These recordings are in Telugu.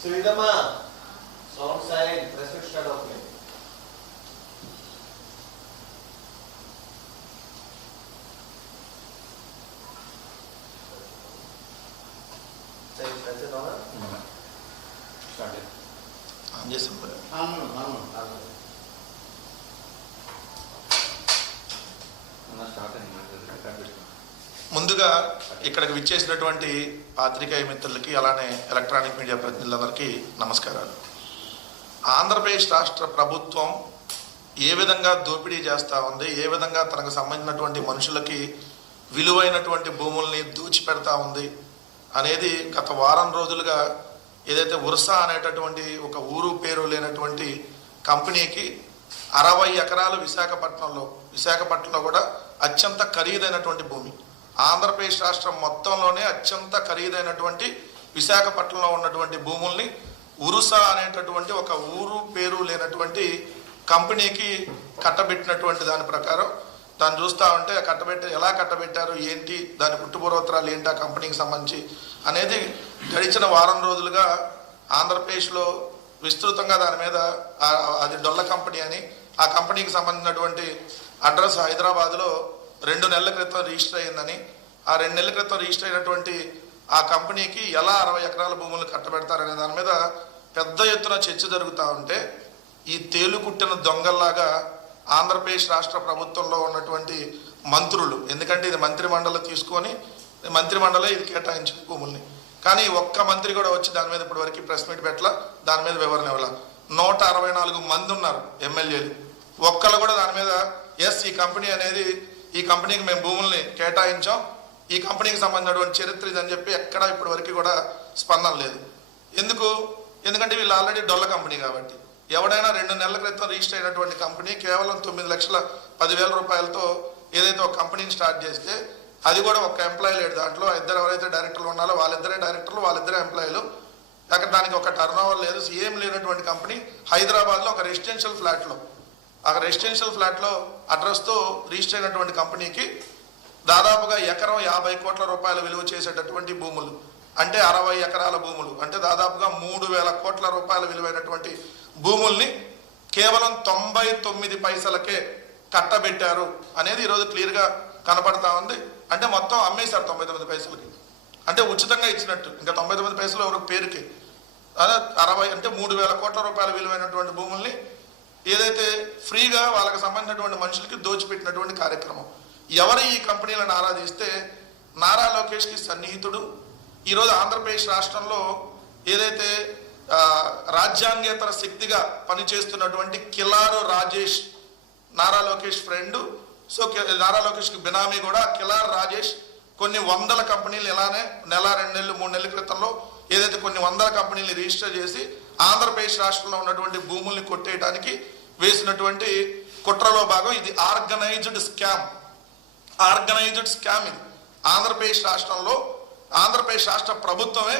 శ్రీదమ్మా సౌండ్ సైలెంట్ ప్రెస్ స్టార్ట్ అవుతుంది. సరే ప్రెస్ అవునా స్టార్ట్ ఆన్ చేసాం ముందుగా ఇక్కడికి విచ్చేసినటువంటి పాత్రికేయ మిత్రులకి అలానే ఎలక్ట్రానిక్ మీడియా ప్రతినిధులందరికీ నమస్కారాలు. ఆంధ్రప్రదేశ్ రాష్ట్ర ప్రభుత్వం ఏ విధంగా దోపిడీ చేస్తూ ఉంది ఏ విధంగా తనకు సంబంధించినటువంటి మనుషులకి విలువైనటువంటి భూముల్ని దూచిపెడతా ఉంది అనేది గత వారం రోజులుగా ఏదైతే ఉర్సా అనేటటువంటి ఒక ఊరు పేరు లేనటువంటి కంపెనీకి అరవై ఎకరాలు విశాఖపట్నంలో విశాఖపట్నంలో కూడా అత్యంత ఖరీదైనటువంటి భూమి. ఆంధ్రప్రదేశ్ రాష్ట్రం మొత్తంలోనే అత్యంత ఖరీదైనటువంటి విశాఖపట్నంలో ఉన్నటువంటి భూముల్ని ఉరుసా అనేటటువంటి ఒక ఊరు పేరు లేనటువంటి కంపెనీకి కట్టబెట్టినటువంటి దాని ప్రకారం దాన్ని చూస్తా ఉంటే కట్టబెట్టి ఎలా కట్టబెట్టారు ఏంటి దాని పుట్టుపూర్వోత్తరాలు ఏంటి ఆ కంపెనీకి సంబంధించి అనేది గడిచిన వారం రోజులుగా ఆంధ్రప్రదేశ్లో విస్తృతంగా దాని మీద అది డొల్ల కంపెనీ అని ఆ కంపెనీకి సంబంధించినటువంటి అడ్రస్ హైదరాబాద్లో రెండు నెలల క్రితం రిజిస్టర్ అయిందని ఆ రెండు నెలల క్రితం రిజిస్టర్ అయినటువంటి ఆ కంపెనీకి ఎలా అరవై ఎకరాల భూములు కట్టబెడతారనే దాని మీద పెద్ద ఎత్తున చర్చ జరుగుతూ ఉంటే ఈ తేలుకుట్టిన దొంగల్లాగా ఆంధ్రప్రదేశ్ రాష్ట్ర ప్రభుత్వంలో ఉన్నటువంటి మంత్రులు. ఎందుకంటే ఇది మంత్రిమండలి తీసుకొని మంత్రి మండలే ఇది కేటాయించిన భూముల్ని. కానీ ఒక్క మంత్రి కూడా వచ్చి దాని మీద ఇప్పటివరకు ప్రెస్ మీట్ పెట్టలా దాని మీద వివరణ ఇవ్వాల. నూట అరవై నాలుగు మంది ఉన్నారు ఎమ్మెల్యేలు. ఒక్కళ్ళు కూడా దాని మీద ఎస్ ఈ కంపెనీ అనేది ఈ కంపెనీకి మేము భూముల్ని కేటాయించాం. ఈ కంపెనీకి సంబంధించినటువంటి చరిత్ర ఇదని చెప్పి ఎక్కడా ఇప్పటి వరకు కూడా స్పందన లేదు. ఎందుకు? ఎందుకంటే వీళ్ళు ఆల్రెడీ డొల్ల కంపెనీ కాబట్టి. ఎవడైనా రెండు నెలల క్రితం రిజిస్టర్ అయినటువంటి కంపెనీ కేవలం తొమ్మిది లక్షల పదివేల రూపాయలతో ఏదైతే ఒక కంపెనీని స్టార్ట్ చేస్తే అది కూడా ఒక ఎంప్లాయీ లేడు. దాంట్లో ఇద్దరు ఎవరైతే డైరెక్టర్లు ఉన్నారో వాళ్ళిద్దరే డైరెక్టర్లు వాళ్ళిద్దరే ఎంప్లాయీలు అక్కడ దానికి ఒక టర్న్ ఓవర్ లేదు. ఏం లేనటువంటి కంపెనీ హైదరాబాద్లో ఒక రెసిడెన్షియల్ ఫ్లాట్లో ఆ రెసిడెన్షియల్ ఫ్లాట్లో అడ్రస్తో రిజిస్టర్ అయినటువంటి కంపెనీకి దాదాపుగా ఎకరం యాభై కోట్ల రూపాయల విలువ చేసేటటువంటి భూములు. అంటే అరవై ఎకరాల భూములు. అంటే దాదాపుగా మూడు వేల కోట్ల రూపాయల విలువైనటువంటి భూముల్ని కేవలం తొంభై తొమ్మిది పైసలకే కట్టబెట్టారు అనేది ఈరోజు క్లియర్గా కనపడతా ఉంది. అంటే మొత్తం అమ్మేశారు తొంభై తొమ్మిది పైసలకి. అంటే ఉచితంగా ఇచ్చినట్టు. ఇంకా తొంభై తొమ్మిది పైసలు ఎవరికి పేరుకి? అదే అరవై అంటే మూడు వేల కోట్ల రూపాయల విలువైనటువంటి భూముల్ని ఏదైతే ఫ్రీగా వాళ్ళకి సంబంధించినటువంటి మనుషులకి దోచిపెట్టినటువంటి కార్యక్రమం. ఎవరు ఈ కంపెనీలను ఆరాధిస్తే నారా లోకేష్కి సన్నిహితుడు ఈరోజు ఆంధ్రప్రదేశ్ రాష్ట్రంలో ఏదైతే రాజ్యాంగేతర శక్తిగా పనిచేస్తున్నటువంటి కిలారు రాజేష్ నారా లోకేష్ ఫ్రెండ్ సో నారా లోకేష్కి బినామీ కూడా కిలార్ రాజేష్. కొన్ని వందల కంపెనీలు ఇలానే నెల రెండు నెలలు మూడు నెలల క్రితంలో ఏదైతే కొన్ని వందల కంపెనీలు రిజిస్టర్ చేసి ఆంధ్రప్రదేశ్ రాష్ట్రంలో ఉన్నటువంటి భూముల్ని కొట్టేయడానికి వేసినటువంటి కుట్రలో భాగం ఇది ఆర్గనైజ్డ్ స్కామ్. ఆర్గనైజ్డ్ స్కామ్ ఇది. ఆంధ్రప్రదేశ్ రాష్ట్రంలో ఆంధ్రప్రదేశ్ రాష్ట్ర ప్రభుత్వమే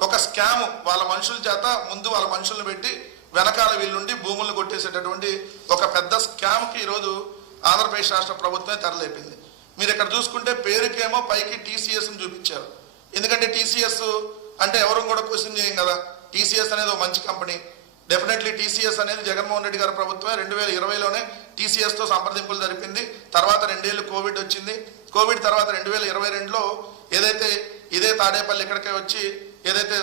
ఒక స్కామ్. వాళ్ళ మనుషుల చేత ముందు వాళ్ళ మనుషుల్ని పెట్టి వెనకాల వీళ్ళుండి భూములను కొట్టేసేటటువంటి ఒక పెద్ద స్కామ్కి ఈరోజు ఆంధ్రప్రదేశ్ రాష్ట్ర ప్రభుత్వమే తెరలేపింది. మీరు ఇక్కడ చూసుకుంటే పేరుకేమో పైకి టీసీఎస్ని చూపించారు. ఎందుకంటే టీసీఎస్ అంటే ఎవరు కూడా క్వశ్చన్ చేయం కదా. టీసీఎస్ అనేది ఒక మంచి కంపెనీ. డెఫినెట్లీ టీసీఎస్ అనేది జగన్మోహన్ రెడ్డి గారి ప్రభుత్వమే. రెండు వేల ఇరవైలోనే టీసీఎస్తో సంప్రదింపులు జరిపింది. తర్వాత రెండేళ్ళు కోవిడ్ వచ్చింది. కోవిడ్ తర్వాత రెండు వేల ఇరవై రెండులో ఏదైతే ఇదే తాడేపల్లి ఇక్కడికే వచ్చి ఏదైతే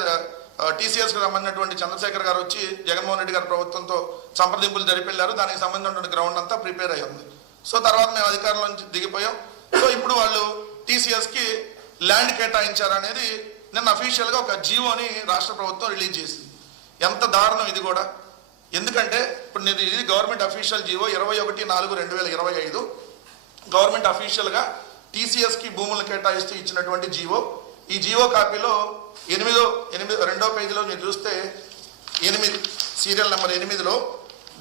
టీసీఎస్కి సంబంధించినటువంటి చంద్రశేఖర్ గారు వచ్చి జగన్మోహన్ రెడ్డి గారి ప్రభుత్వంతో సంప్రదింపులు జరిపెళ్ళారు. దానికి సంబంధించినటువంటి గ్రౌండ్ అంతా ప్రిపేర్ అయ్యింది సో తర్వాత మేము అధికారంలో నుంచి దిగిపోయాం. సో ఇప్పుడు వాళ్ళు టీసీఎస్కి ల్యాండ్ కేటాయించారనేది నిన్న అఫీషియల్గా ఒక జీవోని రాష్ట్ర ప్రభుత్వం రిలీజ్ చేసింది. ఎంత దారుణం ఇది కూడా. ఎందుకంటే ఇప్పుడు నేను ఇది గవర్నమెంట్ అఫీషియల్ జీవో ఇరవై ఒకటి నాలుగు రెండు వేల ఇరవై ఐదు. గవర్నమెంట్ అఫీషియల్గా టీసీఎస్కి భూములు కేటాయిస్తూ ఇచ్చినటువంటి జీవో ఈ జియో కాపీలో ఎనిమిదో ఎనిమిది రెండో పేజీలో మీరు చూస్తే ఎనిమిది సీరియల్ నెంబర్ ఎనిమిదిలో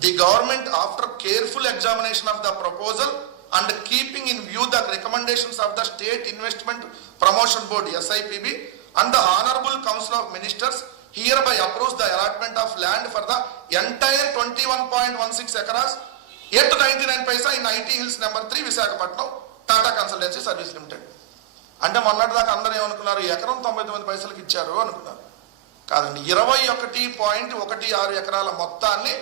the government after careful examination of the proposal and keeping in view the recommendations of the state investment promotion board SIPB and the honourable council of ministers hereby approves the allotment of land for the entire twenty one point one six acres at ninety nine paisa in IT hills number three Visakhapatnam Tata consultancy service limited అంటే మొన్నటిదాకా అందరూ ఏమనుకున్నారు? ఎకరం తొంభై తొమ్మిది పైసలకు ఇచ్చారు అనుకున్నారు. కాదండి ఇరవై ఒకటి పాయింట్ ఒకటి ఆరు ఎకరాల మొత్తాన్ని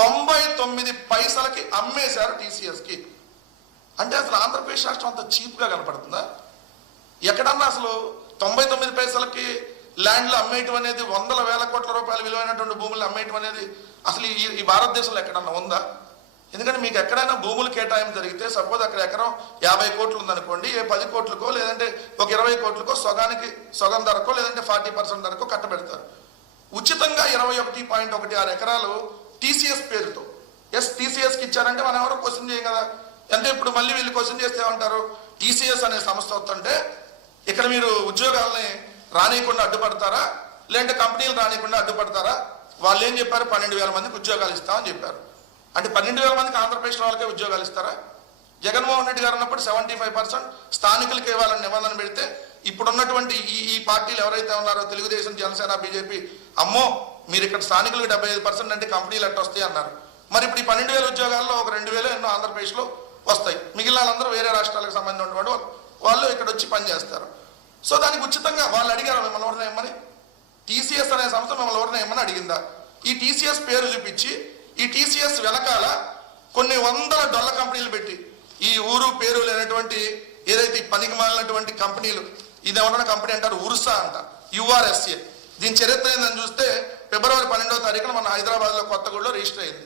తొంభై తొమ్మిది పైసలకి అమ్మేశారు టీసీఎస్కి. అంటే అసలు ఆంధ్రప్రదేశ్ రాష్ట్రం అంత చీప్గా కనపడుతుందా? ఎక్కడన్నా అసలు తొంభై తొమ్మిది పైసలకి ల్యాండ్లు అమ్మేయటం అనేది వందల వేల కోట్ల రూపాయల విలువైనటువంటి భూములు అమ్మేయటం అనేది అసలు ఈ భారతదేశంలో ఎక్కడన్నా ఉందా? ఎందుకంటే మీకు ఎక్కడైనా భూములు కేటాయింపు జరిగితే సపోజ్ అక్కడ ఎకరం యాభై కోట్లు ఉందనుకోండి ఏ పది కోట్లకో లేదంటే ఒక ఇరవై కోట్లకో సగానికి సగం ధరకో లేదంటే ఫార్టీ పర్సెంట్ ధరకో కట్టబెడతారు. ఉచితంగా ఇరవై ఒకటి పాయింట్ ఒకటి ఆరు ఎకరాలు టీసీఎస్ పేరుతో. ఎస్ టీసీఎస్కి ఇచ్చారంటే మనం ఎవరో క్వశ్చన్ చేయం కదా. అంటే ఇప్పుడు మళ్ళీ వీళ్ళు క్వశ్చన్ చేస్తే ఏమంటారు? టీసీఎస్ అనే సంస్థ వస్తుంటే ఇక్కడ మీరు ఉద్యోగాలని రానియకుండా అడ్డుపడతారా? లేదంటే కంపెనీలు రానియకుండా అడ్డుపడతారా? వాళ్ళు ఏం చెప్పారు? పన్నెండు వేల మందికి ఉద్యోగాలు ఇస్తామని చెప్పారు. అంటే పన్నెండు వేల మందికి ఆంధ్రప్రదేశ్ వాళ్ళకే ఉద్యోగాలు ఇస్తారా? జగన్మోహన్ రెడ్డి గారు ఉన్నప్పుడు సెవెంటీ ఫైవ్ పర్సెంట్ స్థానికులకి ఇవ్వాలని నిబంధన పెడితే ఇప్పుడు ఉన్నటువంటి ఈ ఈ పార్టీలు ఎవరైతే ఉన్నారో తెలుగుదేశం జనసేన బీజేపీ అమ్మో మీరు ఇక్కడ స్థానికులకు డెబ్బై ఐదు పర్సెంట్ అంటే కంపెనీలు అట్ట వస్తాయి అన్నారు. మరి ఇప్పుడు ఈ పన్నెండు వేల ఉద్యోగాల్లో ఒక రెండు వేలు ఎన్నో ఆంధ్రప్రదేశ్లో వస్తాయి. మిగిలిన వాళ్ళందరూ వేరే రాష్ట్రాలకు సంబంధం ఉన్నవాడు వాళ్ళు. ఇక్కడ వచ్చి పనిచేస్తారు సో దానికి ఉచితంగా వాళ్ళు అడిగారు మిమ్మల్ని ఎవరిని టీసీఎస్ అనే సంస్థ మిమ్మల్ని ఎవరిని ఏమని అడిగిందా? ఈ టీసీఎస్ పేరు చూపించి ఈ టీసీఎస్ వెనకాల కొన్ని వందల డొల్ల కంపెనీలు పెట్టి ఈ ఊరు పేరు లేనటువంటి ఏదైతే పనికి మాలినటువంటి కంపెనీలు ఇది ఏమన్నా కంపెనీ అంటారు? ఉర్సా అంట. యుఆర్ఎస్ఏ దీని చరిత్ర ఏందని చూస్తే ఫిబ్రవరి పన్నెండవ తారీఖున మన హైదరాబాద్లో కొత్తగూడలో రిజిస్టర్ అయింది.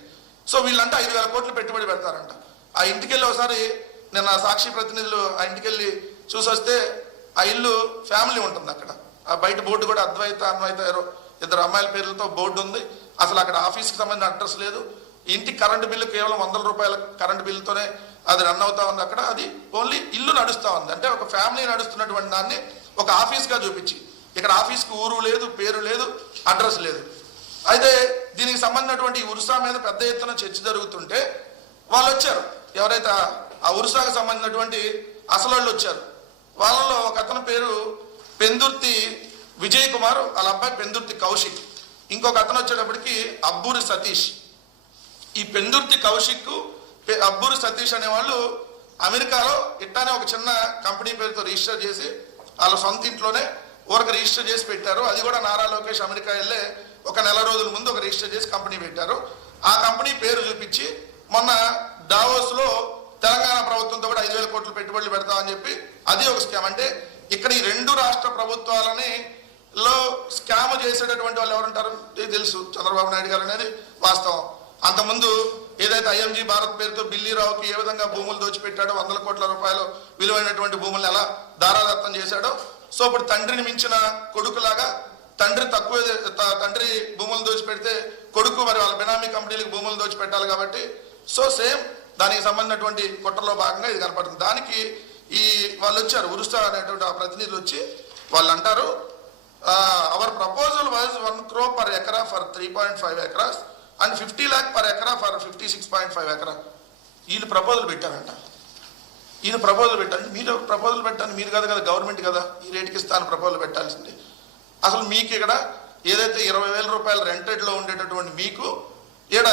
సో వీళ్ళంటే ఐదు వేల కోట్లు పెట్టుబడి పెడతారంట. ఆ ఇంటికి వెళ్ళి ఒకసారి నిన్న సాక్షి ప్రతినిధులు ఆ ఇంటికి వెళ్ళి చూసొస్తే ఆ ఇల్లు ఫ్యామిలీ ఉంటుంది అక్కడ. ఆ బయట బోర్డు కూడా అద్వైత అన్వైత ఇద్దరు అమ్మాయిల పేర్లతో బోర్డు ఉంది. అసలు అక్కడ ఆఫీస్కి సంబంధించిన అడ్రస్ లేదు. ఇంటి కరెంటు బిల్లు కేవలం వందల రూపాయల కరెంటు బిల్లుతోనే అది రన్ అవుతా ఉంది. అక్కడ అది ఓన్లీ ఇల్లు నడుస్తూ ఉంది. అంటే ఒక ఫ్యామిలీ నడుస్తున్నటువంటి దాన్ని ఒక ఆఫీస్గా చూపించి ఇక్కడ ఆఫీస్కి ఊరు లేదు పేరు లేదు అడ్రస్ లేదు. అయితే దీనికి సంబంధించినటువంటి ఉరుసా మీద పెద్ద ఎత్తున చర్చ జరుగుతుంటే వాళ్ళు వచ్చారు. ఎవరైతే ఆ- ఉరుసాకు సంబంధించినటువంటి అసలు వాళ్ళు వచ్చారు. వాళ్ళలో ఒక అతని పేరు పెందుర్తి విజయ్ కుమార్ వాళ్ళ అబ్బాయి పెందుర్తి కౌశిక్. ఇంకొక అతను వచ్చేటప్పటికి అబ్బూరి సతీష్. ఈ పెందుర్తి కౌశిక్ అబ్బూరి సతీష్ అనే వాళ్ళు అమెరికాలో ఇట్టానే ఒక చిన్న కంపెనీ పేరుతో రిజిస్టర్ చేసి వాళ్ళ సొంత ఇంట్లోనే ఊరికి రిజిస్టర్ చేసి పెట్టారు. అది కూడా నారా లోకేష్ అమెరికా వెళ్ళే ఒక నెల రోజుల ముందు ఒక రిజిస్టర్ చేసి కంపెనీ పెట్టారు. ఆ కంపెనీ పేరు చూపించి మొన్న డావోస్లో తెలంగాణ ప్రభుత్వంతో కూడా ఐదు వేల కోట్లు పెట్టుబడులు పెడతామని చెప్పి అది ఒక స్కామ్. అంటే ఇక్కడ ఈ రెండు రాష్ట్ర ప్రభుత్వాలని లో స్కామ్ చేసేటటువంటి వాళ్ళు ఎవరుంటారు? ఇది తెలుసు. చంద్రబాబు నాయుడు గారు అనేది వాస్తవం. అంతకుముందు ఏదైతే ఐఎంజీ భారత్ పేరుతో బిల్లీరావుకి ఏ విధంగా భూములు దోచిపెట్టాడో వందల కోట్ల రూపాయలు విలువైనటువంటి భూములను ఎలా దారాదత్తం చేశాడో సో ఇప్పుడు తండ్రిని మించిన కొడుకులాగా తండ్రి తక్కువ తండ్రి భూములు దోచిపెడితే కొడుకు మరి వాళ్ళ బినామీ కంపెనీలకు భూములు దోచిపెట్టాలి కాబట్టి సో సేమ్ దానికి సంబంధించినటువంటి కుట్రలో భాగంగా ఇది కనపడుతుంది. దానికి ఈ వాళ్ళు వచ్చారు ఉరుస్తా అనేటువంటి ఆ ప్రతినిధులు వచ్చి వాళ్ళు అంటారు our proposal was one crore per acre for three point five acres and fifty lakh per acre for fifty six point five acre వీళ్ళు ప్రపోజల్ పెట్టారంట. ఈయన ప్రపోజల్ పెట్టాలి మీరు ప్రపోజల్ పెట్టండి మీరు కదా కదా గవర్నమెంట్ కదా ఈ రేటుకి ఇస్తాను ప్రపోజల్ పెట్టాల్సింది. అసలు మీకు ఇక్కడ ఏదైతే ఇరవై వేల రూపాయలు రెంటెడ్లో ఉండేటటువంటి మీకు ఇక్కడ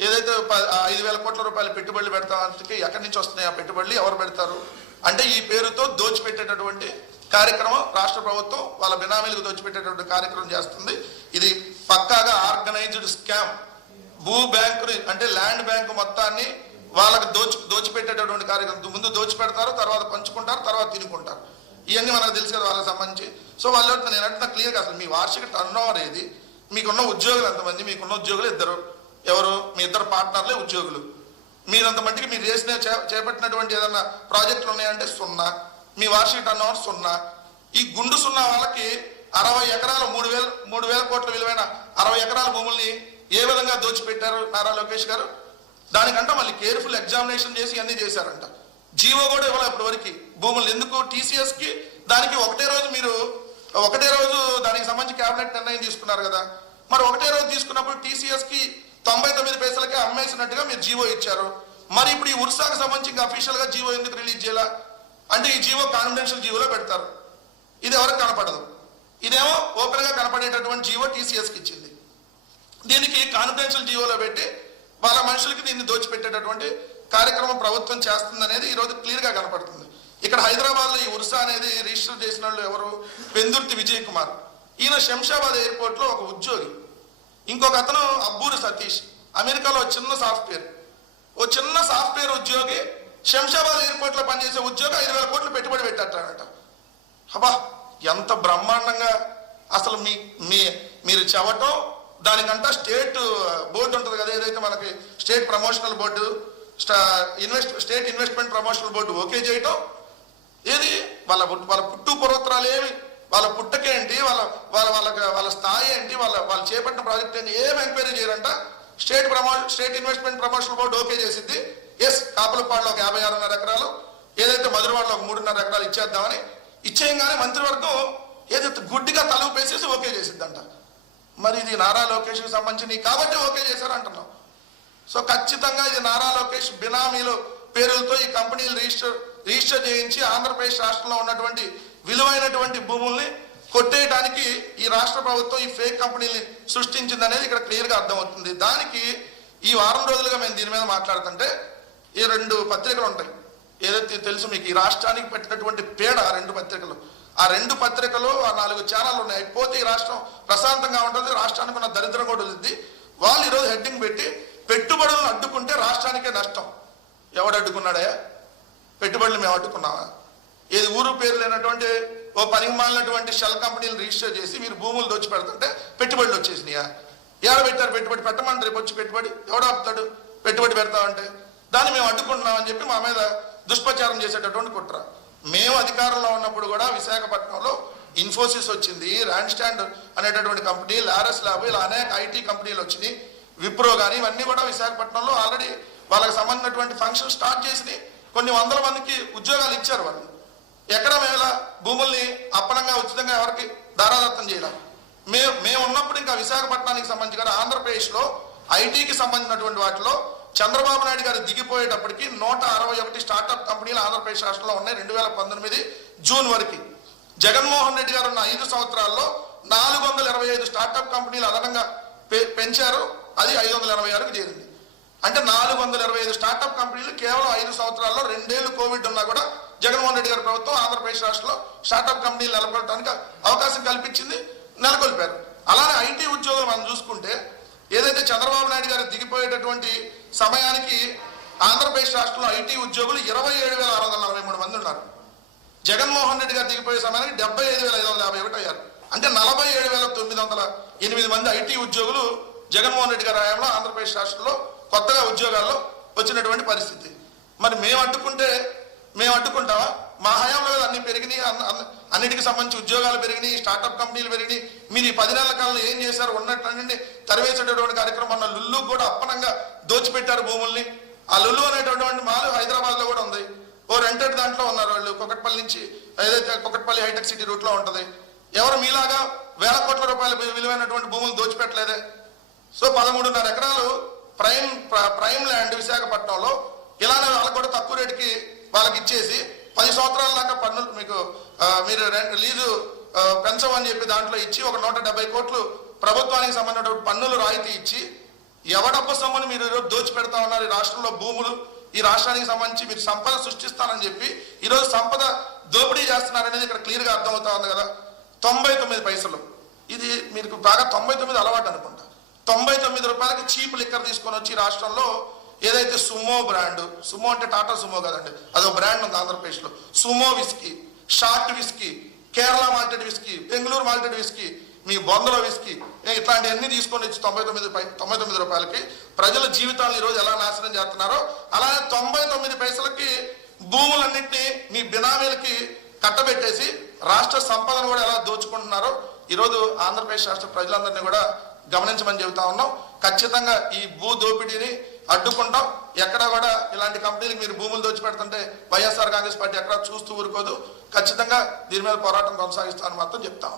ఏదైతే ప- ఐదు వేల కోట్ల రూపాయలు పెట్టుబడులు పెడతానికి ఎక్కడి నుంచి వస్తున్నాయి ఆ పెట్టుబడులు ఎవరు పెడతారు? అంటే ఈ పేరుతో దోచిపెట్టేటటువంటి కార్యక్రమం రాష్ట్ర ప్రభుత్వం వాళ్ళ బినామీలకు దోచిపెట్టేటటువంటి కార్యక్రమం చేస్తుంది. ఇది పక్కాగా ఆర్గనైజ్డ్ స్కామ్. భూ బ్యాంకుని అంటే ల్యాండ్ బ్యాంకు మొత్తాన్ని వాళ్ళకి దోచి దోచిపెట్టేటటువంటి కార్యక్రమం. ముందు దోచిపెడతారు తర్వాత పంచుకుంటారు తర్వాత తినుకుంటారు. ఇవన్నీ మనకు తెలుసు కదా వాళ్ళకి సంబంధించి. సో వాళ్ళు నేను అంటున్నా క్లియర్గా అసలు మీ వార్షిక టర్న్ ఓవర్ ఏది? మీకున్న ఉద్యోగులు ఎంతమంది? మీకున్న ఉద్యోగులు ఇద్దరు. ఎవరు? మీ ఇద్దరు పార్ట్నర్లే ఉద్యోగులు. మీరంత మీరు చేసిన చేపట్టినటువంటి ఏదన్నా ప్రాజెక్టులు ఉన్నాయంటే సున్నా మీ వార్షిక టర్న్ ఓవర్ సున్నా. ఈ గుండు సున్నా వాళ్ళకి అరవై ఎకరాల మూడు వేల మూడు వేల కోట్ల విలువైన అరవై ఎకరాల భూముల్ని ఏ విధంగా దోచిపెట్టారు నారా లోకేష్ గారు? దానికంటే మళ్ళీ కేర్ఫుల్ ఎగ్జామినేషన్ చేసి అన్ని చేశారంట. జీవో కూడా ఇవ్వాలి ఇప్పటి వరకు భూములు ఎందుకు టీసీఎస్కి దానికి ఒకటే రోజు మీరు ఒకటే రోజు దానికి సంబంధించి కేబినెట్ నిర్ణయం తీసుకున్నారు కదా. మరి ఒకటే రోజు తీసుకున్నప్పుడు టీసీఎస్కి తొంభై తొమ్మిది పైసలకే అమ్మేసినట్టుగా మీరు జీవో ఇచ్చారు. మరి ఇప్పుడు ఈ ఉర్సాకు సంబంధించి ఇంకా అఫీషియల్గా జీవో ఎందుకు రిలీజ్ చేయాలా? అంటే ఈ జీవో కాన్ఫిడెన్షియల్ జీవోలో పెడతారు. ఇది ఎవరికి కనపడదు. ఇదేమో ఓపెన్గా కనపడేటటువంటి జీవో టీసీఎస్కి ఇచ్చింది. దీనికి కాన్ఫిడెన్షియల్ జీవోలో పెట్టి వాళ్ళ మనుషులకి దీన్ని దోచిపెట్టేటటువంటి కార్యక్రమం ప్రభుత్వం చేస్తుంది అనేది ఈరోజు క్లియర్గా కనపడుతుంది. ఇక్కడ హైదరాబాద్లో ఈ ఉర్సా అనేది రిజిస్టర్ చేసిన వాళ్ళు ఎవరు? పెందుర్తి విజయ్ కుమార్. ఈయన శంషాబాద్ ఎయిర్పోర్ట్లో ఒక ఉద్యోగి. ఇంకొక అతను అబ్బూరి సతీష్. అమెరికాలో ఒక చిన్న సాఫ్ట్వేర్. ఓ చిన్న సాఫ్ట్వేర్ ఉద్యోగి శంషాబాద్ ఎయిర్పోర్ట్లో పనిచేసే ఉద్యోగి ఐదు వేల కోట్లు పెట్టుబడి పెట్టారట అబ్బా ఎంత బ్రహ్మాండంగా అసలు మీ మీ మీరు చెవటం దానికంట స్టేట్ బోర్డు ఉంటుంది కదా ఏదైతే మనకి state promotional board invest state investment promotional board okay చేయటం ఏది? వాళ్ళ వాళ్ళ పుట్టు పురోత్తరాలు ఏమి వాళ్ళ పుట్టకేంటి వాళ్ళ వాళ్ళ వాళ్ళ వాళ్ళ స్థాయి ఏంటి వాళ్ళ వాళ్ళు చేపట్టిన ప్రాజెక్ట్ ఏంటి ఏం enquiry చేయరంట. State promo state investment promotion board okay చేసింది. ఎస్ కాపులపాడులో ఒక యాభై ఆరున్నర ఎకరాలు ఏదైతే మధురవాడలో ఒక మూడున్నర ఎకరాలు ఇచ్చేద్దామని ఇచ్చేయంగానే మంత్రివర్గం ఏదైతే గుడ్డిగా తలుపు పేసేసి ఓకే చేసిద్దంట. మరి ఇది నారా లోకేష్కి సంబంధించి కాబట్టి ఓకే చేశారు అంటున్నాం సో ఖచ్చితంగా ఇది నారా లోకేష్ బినామీలు పేరులతో ఈ కంపెనీలు రిజిస్టర్ రిజిస్టర్ చేయించి ఆంధ్రప్రదేశ్ రాష్ట్రంలో ఉన్నటువంటి విలువైనటువంటి భూముల్ని కొట్టేయడానికి ఈ రాష్ట్ర ప్రభుత్వం ఈ ఫేక్ కంపెనీని సృష్టించింది అనేది ఇక్కడ క్లియర్గా అర్థమవుతుంది. దానికి ఈ వారం రోజులుగా మేము దీని మీద మాట్లాడుతుంటే ఈ రెండు పత్రికలు ఉంటాయి. ఏదైతే తెలుసు మీకు ఈ రాష్ట్రానికి పెట్టినటువంటి పేడ ఆ రెండు పత్రికలు. ఆ రెండు పత్రికలు ఆ నాలుగు ఛానల్ ఉన్నాయి. పోతే ఈ రాష్ట్రం ప్రశాంతంగా ఉంటుంది రాష్ట్రానికి ఉన్న దరిద్రం కూడా ఉంది వాళ్ళు ఈరోజు హెడ్డింగ్ పెట్టి పెట్టుబడులను అడ్డుకుంటే రాష్ట్రానికే నష్టం. ఎవడు అడ్డుకున్నాడే పెట్టుబడులు మేము అడ్డుకున్నామా? ఏది ఊరు పేరు లేనటువంటి ఓ పనికి మాలినటువంటి షెల్ కంపెనీలు రిజిస్టర్ చేసి మీరు భూములు దోచి పెడుతుంటే పెట్టుబడులు వచ్చేసినాయా? ఏడ పెట్టారు పెట్టుబడి? పెట్టమని రేపు వచ్చి పెట్టుబడి? ఎవడు ఆపుతాడు? పెట్టుబడి పెడతామంటే? దాన్ని మేము అడ్డుకుంటున్నామని చెప్పి మా మీద దుష్ప్రచారం చేసేటటువంటి కుట్ర. మేము అధికారంలో ఉన్నప్పుడు కూడా విశాఖపట్నంలో ఇన్ఫోసిస్ వచ్చింది ర్యాండ్ స్టాండ్ అనేటటువంటి కంపెనీ లారస్ ల్యాబ్ ఇలా అనేక ఐటీ కంపెనీలు వచ్చినాయి. విప్రో కానీ ఇవన్నీ కూడా విశాఖపట్నంలో ఆల్రెడీ వాళ్ళకి సంబంధించినటువంటి ఫంక్షన్ స్టార్ట్ చేసినాయి. కొన్ని వందల మందికి ఉద్యోగాలు ఇచ్చారు వాళ్ళు. ఎక్కడ మేము ఇలా భూముల్ని అప్పనంగా ఉచితంగా ఎవరికి దారాదత్తం చేయలేం? మేము మేము ఉన్నప్పుడు ఇంకా విశాఖపట్నానికి సంబంధించి కానీ ఆంధ్రప్రదేశ్లో ఐటీకి సంబంధించినటువంటి వాటిలో చంద్రబాబు నాయుడు గారు దిగిపోయేటప్పటికి నూట అరవై ఒకటి స్టార్టప్ కంపెనీలు ఆంధ్రప్రదేశ్ రాష్ట్రంలో ఉన్నాయి రెండు వేల పంతొమ్మిది జూన్ వరకు. జగన్మోహన్ రెడ్డి గారు ఉన్న ఐదు సంవత్సరాల్లో నాలుగు వందల ఇరవై ఐదు స్టార్టప్ కంపెనీలు అదనంగా పె- పెంచారు. అది ఐదు వందల ఇరవై ఆరుకు చేరింది. అంటే నాలుగు వందల ఇరవై ఐదు స్టార్టప్ కంపెనీలు కేవలం ఐదు సంవత్సరాల్లో రెండేళ్ళు కోవిడ్ ఉన్నా కూడా జగన్మోహన్ రెడ్డి గారి ప్రభుత్వం ఆంధ్రప్రదేశ్ రాష్ట్రంలో స్టార్టప్ కంపెనీలు నెలకొల్పడానికి అవకాశం కల్పించింది నెలకొల్పారు. అలానే ఐటీ ఉద్యోగులు మనం చూసుకుంటే ఏదైతే చంద్రబాబు నాయుడు గారు దిగిపోయేటటువంటి సమయానికి ఆంధ్రప్రదేశ్ రాష్ట్రంలో ఐటీ ఉద్యోగులు ఇరవై ఏడు వేల ఆరు వందల నలభై మూడు మంది ఉన్నారు. జగన్మోహన్ రెడ్డి గారు దిగిపోయే సమయానికి డెబ్బై ఐదు వేల ఐదు వందల యాభై ఒకటి అయ్యారు. అంటే నలభై ఏడు వేల తొమ్మిది వందల ఎనిమిది మంది ఐటీ ఉద్యోగులు జగన్మోహన్ రెడ్డి గారి హయాంలో ఆంధ్రప్రదేశ్ రాష్ట్రంలో కొత్తగా ఉద్యోగాల్లో వచ్చినటువంటి పరిస్థితి. మరి మేము అడ్డుకుంటే మేము అడ్డుకుంటావా మా హయాంలో కదా అన్ని పెరిగినాయి అన్నిటికి సంబంధించి ఉద్యోగాలు పెరిగినాయి స్టార్టప్ కంపెనీలు పెరిగినాయి. మీరు ఈ పది నెలల కాలంలో ఏం చేశారు? ఉన్నట్లన్నీ తరివేసేటటువంటి కార్యక్రమం అన్న లుల్లు కూడా అప్పనంగా దోచిపెట్టారు భూముల్ని. ఆ లుల్లు అనేటటువంటి మాలు హైదరాబాద్లో కూడా ఉంది. ఓ రెంటెడ్ దాంట్లో ఉన్నారు వాళ్ళు. కొకట్పల్లి నుంచి ఏదైతే కొకట్పల్లి హైటెక్ సిటీ రూట్లో ఉంటుంది. ఎవరు మీలాగా వేల కోట్ల రూపాయల విలువైనటువంటి భూములు దోచిపెట్టలేదే? సో పదమూడున్నర ఎకరాలు ప్రైమ్ ప్ర- ప్రైమ్ ల్యాండ్ విశాఖపట్నంలో. ఇలానే వాళ్ళకు కూడా తక్కువ రేటుకి వాళ్ళకి ఇచ్చేసి పది సంవత్సరాల దాకా పన్నులు మీకు మీరు లీజు పెంచమని చెప్పి దాంట్లో ఇచ్చి ఒక నూట డెబ్బై కోట్లు ప్రభుత్వానికి సంబంధించిన పన్నులు రాయితీ ఇచ్చి ఎవడబ్బ సొమ్ముని మీరు ఈరోజు దోచి పెడతా ఉన్నారు ఈ రాష్ట్రంలో భూములు ఈ రాష్ట్రానికి సంబంధించి మీరు సంపద సృష్టిస్తానని చెప్పి ఈరోజు సంపద దోపిడీ చేస్తున్నారనేది ఇక్కడ క్లియర్గా అర్థమవుతా ఉంది కదా. తొంభై తొమ్మిది పైసలు. ఇది మీకు బాగా తొంభై తొమ్మిది అలవాటు అనుకుంటా. తొంభై తొమ్మిది రూపాయలకి చీప్ లిక్కర్ తీసుకొని వచ్చి రాష్ట్రంలో ఏదైతే సుమో బ్రాండ్ సుమో అంటే టాటా సుమో కదండి అదొక బ్రాండ్ ఉంది ఆంధ్రప్రదేశ్లో. Sumo whisky short whisky Kerala malted whisky Bengaluru malted whisky మీ బొందలో విస్కీ ఇట్లాంటివన్నీ తీసుకొని వచ్చి తొంభై తొమ్మిది పై తొంభై తొమ్మిది రూపాయలకి ప్రజల జీవితాలను ఈరోజు ఎలా నాశనం చేస్తున్నారో అలానే తొంభై తొమ్మిది పైసలకి భూములన్నింటినీ మీ బినామీలకి కట్టబెట్టేసి రాష్ట్ర సంపదను కూడా ఎలా దోచుకుంటున్నారో ఈరోజు ఆంధ్రప్రదేశ్ రాష్ట్ర ప్రజలందరినీ కూడా గమనించమని చెబుతా ఉన్నాం. ఖచ్చితంగా ఈ భూ దోపిడీని అడ్డుకుంటాం. ఎక్కడ కూడా ఇలాంటి కంపెనీలకు మీరు భూములు దోచిపెడుతుంటే వైఎస్ఆర్ కాంగ్రెస్ పార్టీ ఎక్కడ చూస్తూ ఊరుకోదు. ఖచ్చితంగా దీని మీద పోరాటం కొనసాగిస్తామని మాత్రం చెప్తా